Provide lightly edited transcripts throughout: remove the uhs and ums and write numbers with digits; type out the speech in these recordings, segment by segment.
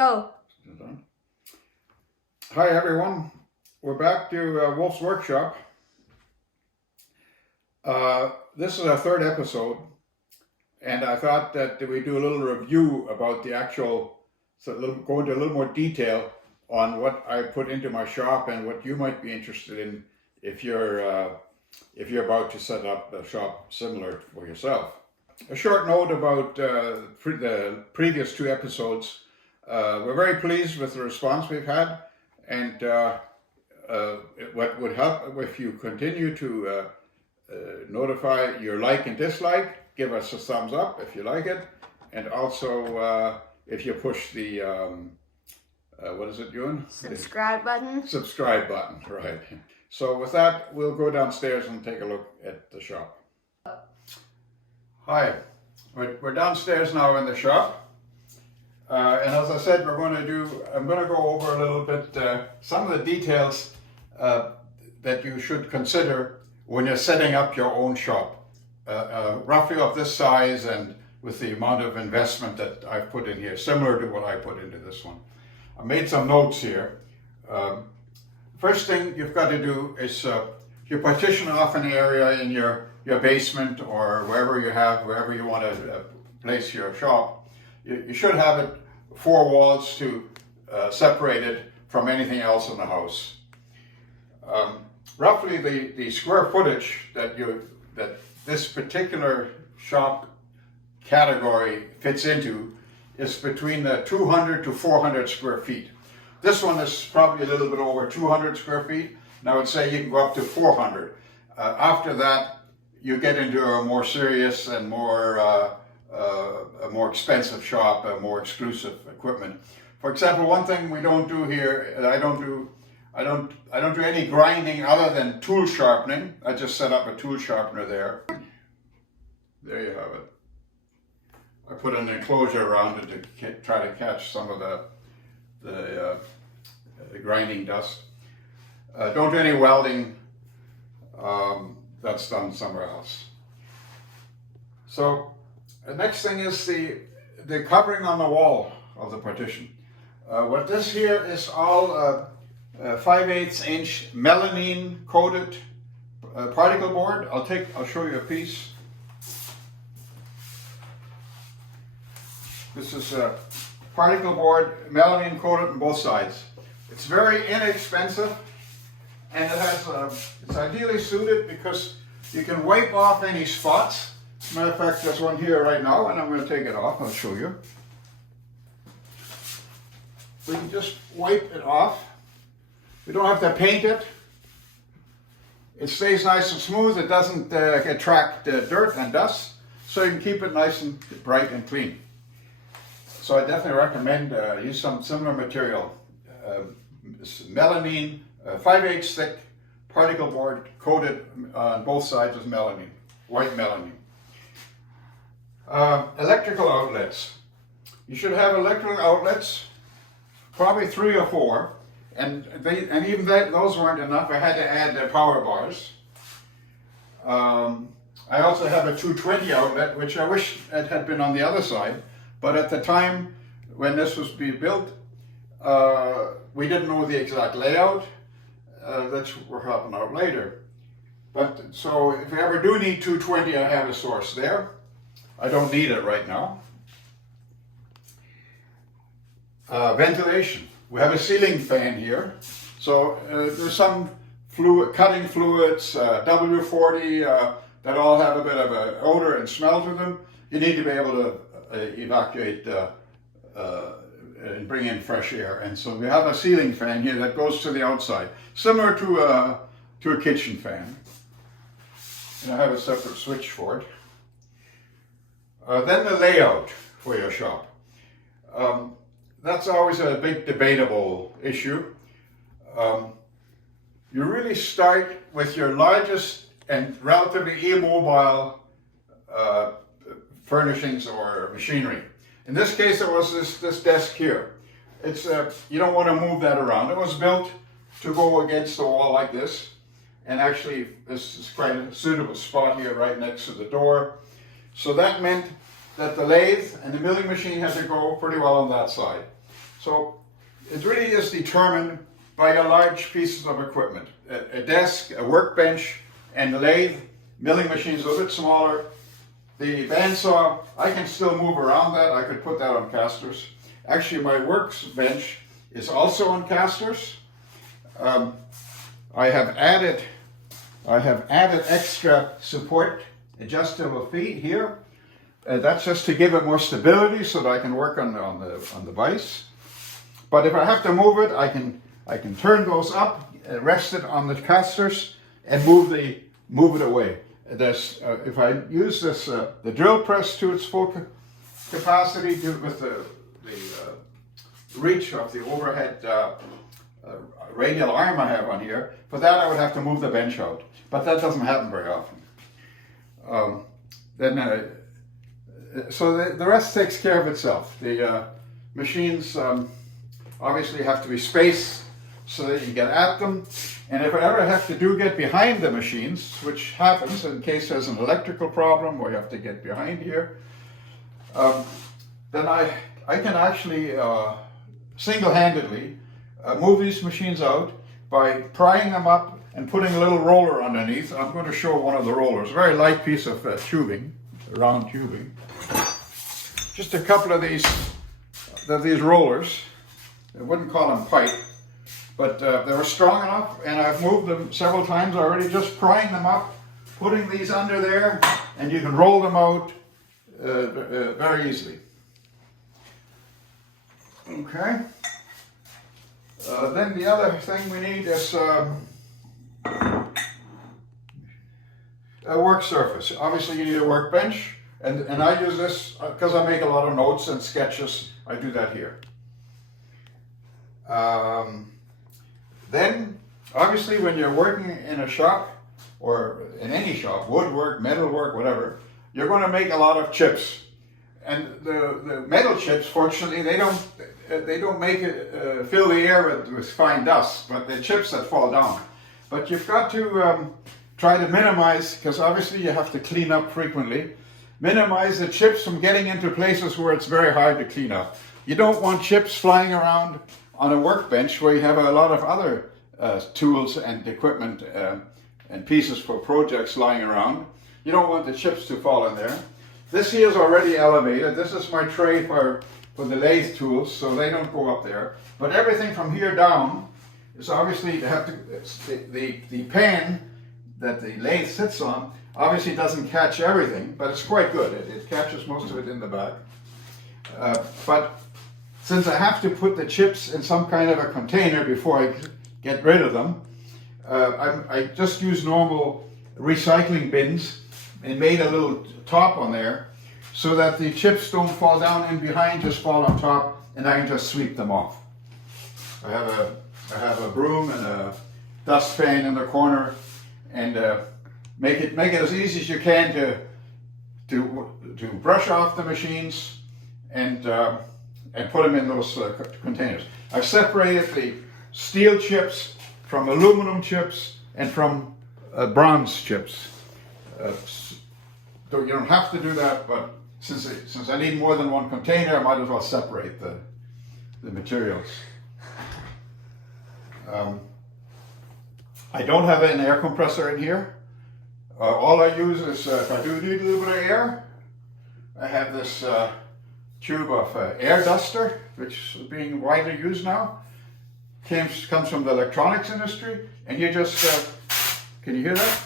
go. Hi everyone, we're back to Wolf's Workshop. This is our third episode, and I thought that we do a little review about the actual, go into a little more detail on what I put into my shop and what you might be interested in if you're about to set up a shop similar for yourself. A short note about the previous two episodes. We're very pleased with the response we've had, and what would help if you continue to notify your like and dislike, give us a thumbs up if you like it, and also if you push the, what is it, Ewan? Subscribe button. Subscribe button, right. So with that, we'll go downstairs and take a look at the shop. Hi, we're downstairs now in the shop. And as I said, I'm going to go over a little bit some of the details that you should consider when you're setting up your own shop. Roughly of this size and with the amount of investment that I've put in here, similar to what I put into this one. I made some notes here. First thing you've got to do is you partition off an area in your basement or wherever you want to place your shop. You should have it 4 walls to separate it from anything else in the house. Roughly the square footage that this particular shop category fits into is between the 200 to 400 square feet. This one is probably a little bit over 200 square feet, and I would say you can go up to 400. After that, you get into a more serious and a more expensive shop, more exclusive equipment. For example, one thing we don't do here, I don't do any grinding other than tool sharpening. I just set up a tool sharpener there. There you have it. I put an enclosure around it to try to catch some of the grinding dust. Don't do any welding. That's done somewhere else. So the next thing is the covering on the wall of the partition. What this here is all 5/8 inch melamine coated particle board. I'll show you a piece. This is a particle board, melamine coated on both sides. It's very inexpensive, and it has it's ideally suited because you can wipe off any spots. As a matter of fact, there's one here right now, and I'm going to take it off. I'll show you. We can just wipe it off. We don't have to paint it. It stays nice and smooth. It doesn't attract dirt and dust, so you can keep it nice and bright and clean. So I definitely recommend use some similar material. Melamine, 5/8 thick particle board coated on both sides with melamine, white melamine. Electrical outlets. You should have electrical outlets, probably 3 or 4, and even those weren't enough. I had to add the power bars. I also have a 220 outlet, which I wish it had been on the other side, but at the time when this was being built, we didn't know the exact layout. That's we're helping out later. But so if we ever do need 220, I have a source there. I don't need it right now. Ventilation. We have a ceiling fan here. So there's some cutting fluids, W40, that all have a bit of an odor and smell to them. You need to be able to evacuate and bring in fresh air. And so we have a ceiling fan here that goes to the outside, similar to a kitchen fan. And I have a separate switch for it. Then the layout for your shop. That's always a big debatable issue. You really start with your largest and relatively immobile furnishings or machinery. In this case, it was this desk here. It's you don't want to move that around. It was built to go against the wall like this, and actually this is quite a suitable spot here right next to the door. So that meant that the lathe and the milling machine had to go pretty well on that side. So it really is determined by your large pieces of equipment. A desk, a workbench, and the lathe. Milling machine's a little bit smaller. The bandsaw, I can still move around that. I could put that on casters. Actually, my workbench is also on casters. I have added extra support, adjustable feet here. That's just to give it more stability so that I can work on the vise. But if I have to move it, I can turn those up, rest it on the casters, and move it away. If I use this the drill press to its full capacity with the reach of the overhead radial arm I have on here, for that I would have to move the bench out. But that doesn't happen very often. So the rest takes care of itself. The machines obviously have to be spaced so that you get at them. And if I ever have to get behind the machines, which happens in case there's an electrical problem or you have to get behind here, then I can actually single-handedly move these machines out by prying them up and putting a little roller underneath. I'm going to show one of the rollers, a very light piece of tubing, round tubing. Just a couple of these rollers. I wouldn't call them pipe, but they were strong enough, and I've moved them several times already, just prying them up, putting these under there, and you can roll them out very easily. Okay. Then the other thing we need is a work surface. Obviously you need a workbench, and I use this because I make a lot of notes and sketches. I do that here. Then, obviously, when you're working in a shop, or in any shop, woodwork, metalwork, whatever, you're going to make a lot of chips. And the metal chips, fortunately, they don't make it fill the air with fine dust, but the chips that fall down. But you've got to try to minimize, because obviously you have to clean up frequently, minimize the chips from getting into places where it's very hard to clean up. You don't want chips flying around on a workbench where you have a lot of other tools and equipment and pieces for projects lying around. You don't want the chips to fall in there. This here is already elevated. This is my tray for the lathe tools, so they don't go up there. But everything from here down is obviously the pan that the lathe sits on obviously doesn't catch everything, but it's quite good. It catches most of it in the back. But since I have to put the chips in some kind of a container before I get rid of them, I just use normal recycling bins and made a little top on there so that the chips don't fall down in behind, just fall on top, and I can just sweep them off. I have a broom and a dustpan in the corner, and make it as easy as you can to brush off the machines and put them in those containers. I've separated the steel chips from aluminum chips and from bronze chips. You don't have to do that, but since I need more than one container, I might as well separate the materials. I don't have an air compressor in here. All I use is, if I do need a little bit of air, I have this tube of air duster, which is being widely used now. Comes from the electronics industry, and you just, can you hear that?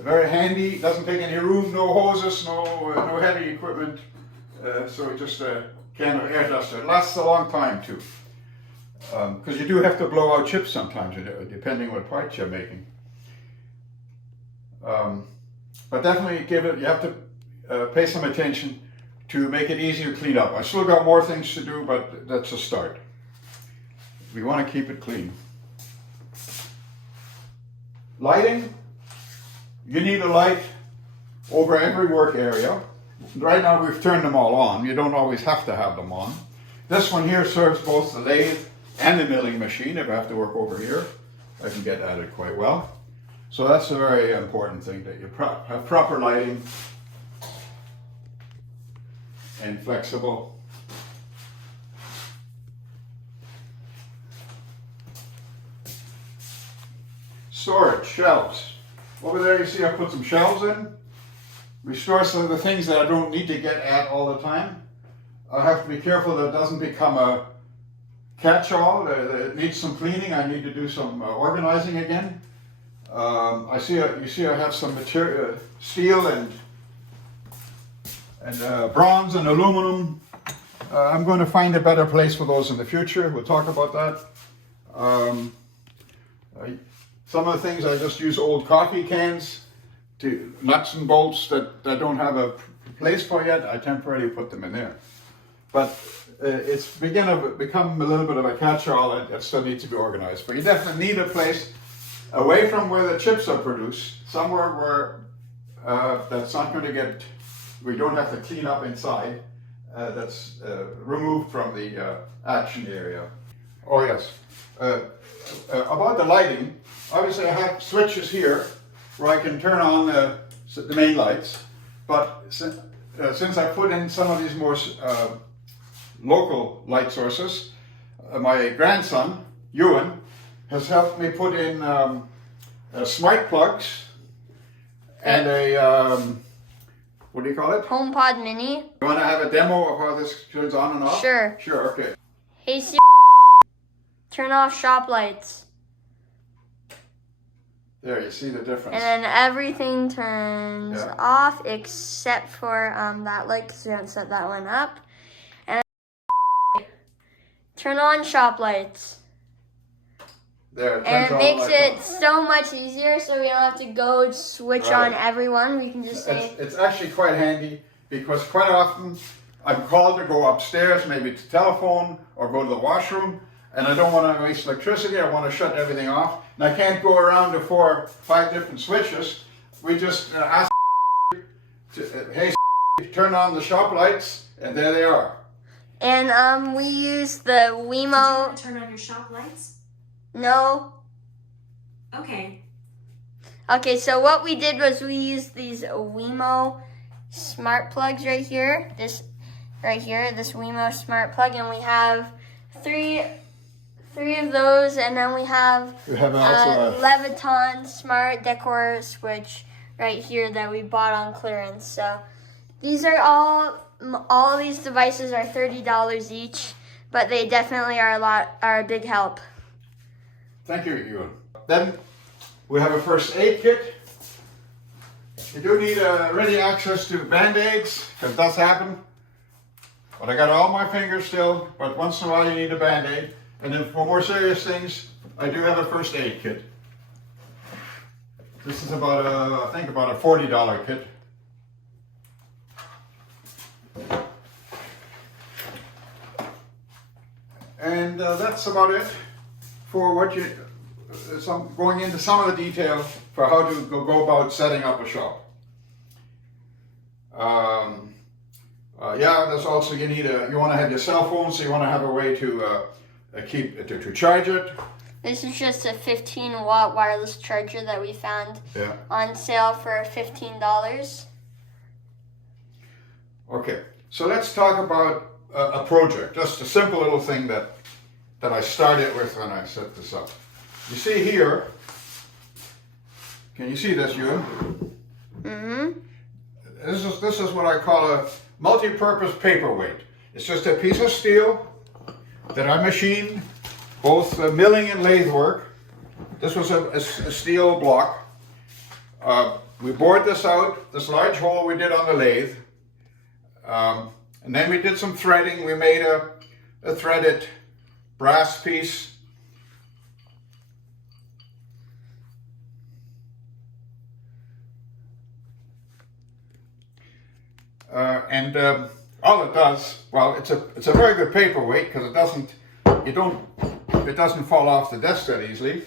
Very handy, doesn't take any room, no hoses, no heavy equipment. So just a can of air duster. It lasts a long time too. Because you do have to blow out chips sometimes, depending what parts you're making. But definitely you have to pay some attention to make it easier to clean up. I still got more things to do, but that's a start. We want to keep it clean. Lighting. You need a light over every work area. Right now we've turned them all on. You don't always have to have them on. This one here serves both the lathe and the milling machine. If I have to work over here, I can get at it quite well. So that's a very important thing, that you have proper lighting and flexible storage, shelves. Over there you see I put some shelves in. We store some of the things that I don't need to get at all the time. I have to be careful that it doesn't become a catch-all. It needs some cleaning. I need to do some organizing again. You see I have some material, steel and bronze and aluminum. I'm going to find a better place for those in the future. We'll talk about that. Some of the things I just use old coffee cans, to nuts and bolts that I don't have a place for yet. I temporarily put them in there. But it's become a little bit of a catch-all that still needs to be organized. But you definitely need a place away from where the chips are produced, somewhere where that's not going to get, we don't have to clean up inside, that's removed from the action area. Oh yes, about the lighting, obviously I have switches here where I can turn on the main lights, but since I put in some of these more local light sources, my grandson, Ewan, has helped me put in smart plugs and a, what do you call it? HomePod Mini. You want to have a demo of how this turns on and off? Sure. Sure, okay. Hey Siri, turn off shop lights. There, you see the difference. And then everything turns off except for that light, because we haven't set that one up. And turn on shop lights. There, it and it makes it so much easier, so we don't have to go switch on everyone. We can just say... It's actually quite handy, because quite often I'm called to go upstairs, maybe to telephone or go to the washroom, and I don't want to waste electricity. I want to shut everything off. And I can't go around to 4 or 5 different switches. We just ask hey, turn on the shop lights, and there they are. And we use the Wemo... Did you want to turn on your shop lights? No. Okay. Okay, so what we did was we used these Wemo smart plugs right here. This Wemo smart plug, and we have three of those, and then we have also Leviton smart decor switch right here that we bought on clearance. So these are all of these devices are $30 each, but they definitely are a big help. Thank you, Ewan. Then we have a first aid kit. You do need ready access to Band-Aids, because it does happen. But I got all my fingers still, but once in a while you need a Band-Aid. And then for more serious things, I do have a first aid kit. This is about I think about a $40 kit. And that's about it for what you, going into some of the detail for how to go about setting up a shop. There's also, you want to have your cell phone, so you want to have a way to to charge it. This is just a 15-watt wireless charger that we found on sale for $15. Okay, so let's talk about a project, just a simple little thing that I started with when I set this up. You see here, can you see this, Ewan? Mm-hmm. This is what I call a multi-purpose paperweight. It's just a piece of steel that I machined, both milling and lathe work. This was a steel block. We bored this out, this large hole we did on the lathe. And then we did some threading. We made a threaded brass piece. All it does, well, it's a very good paperweight, because it doesn't fall off the desk that easily.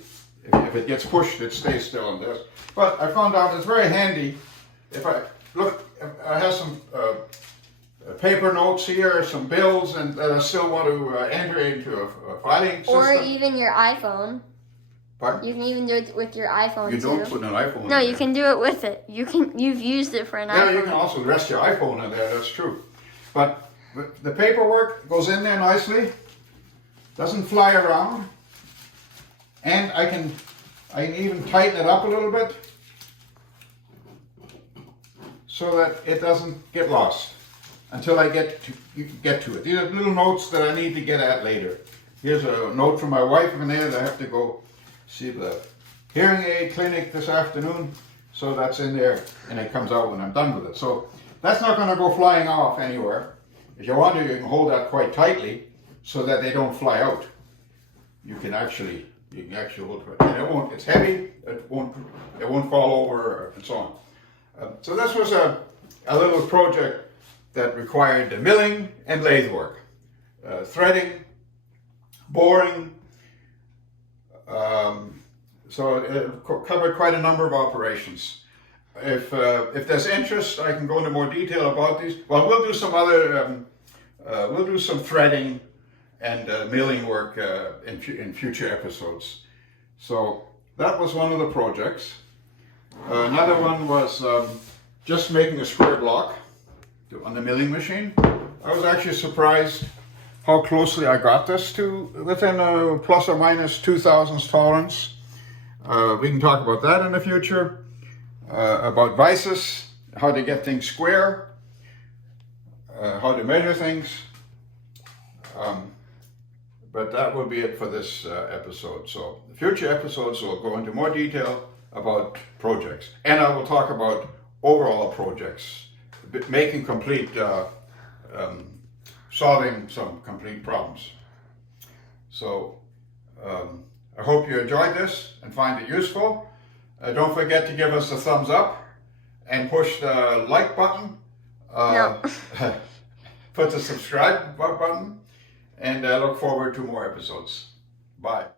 If it gets pushed, it stays still on the desk. But I found out it's very handy. If I have some paper notes here, some bills, and that I still want to enter into a filing system. Or even your iPhone. Pardon? You can even do it with your iPhone. You don't put an iPhone in No, you there. can do it with it. You've used it for an iPhone. Yeah, you can also rest your iPhone in there, that's true. But the paperwork goes in there nicely, doesn't fly around, and I can I can even tighten it up a little bit so that it doesn't get lost until I get to it. These are little notes that I need to get at later. Here's a note from my wife in there that I have to go see the hearing aid clinic this afternoon. So that's in there and it comes out when I'm done with it. So that's not going to go flying off anywhere. If you want to, you can hold that quite tightly so that they don't fly out. You can actually hold it, and it won't. It's heavy. It won't fall over and so on. So this was a little project that required milling and lathe work, threading, boring. So it covered quite a number of operations. If there's interest, I can go into more detail about these. Well, we'll do some other. We'll do some threading and milling work in future episodes. So that was one of the projects. Another one was just making a square block on the milling machine. I was actually surprised how closely I got this to within a plus or minus 2,000 tolerance. We can talk about that in the future. About vices, how to get things square, how to measure things. But that will be it for this episode. So the future episodes will go into more detail about projects. And I will talk about overall projects, making complete, solving some complete problems. So I hope you enjoyed this and find it useful. Don't forget to give us a thumbs up and push the like button. No. Put the subscribe button. And I look forward to more episodes. Bye.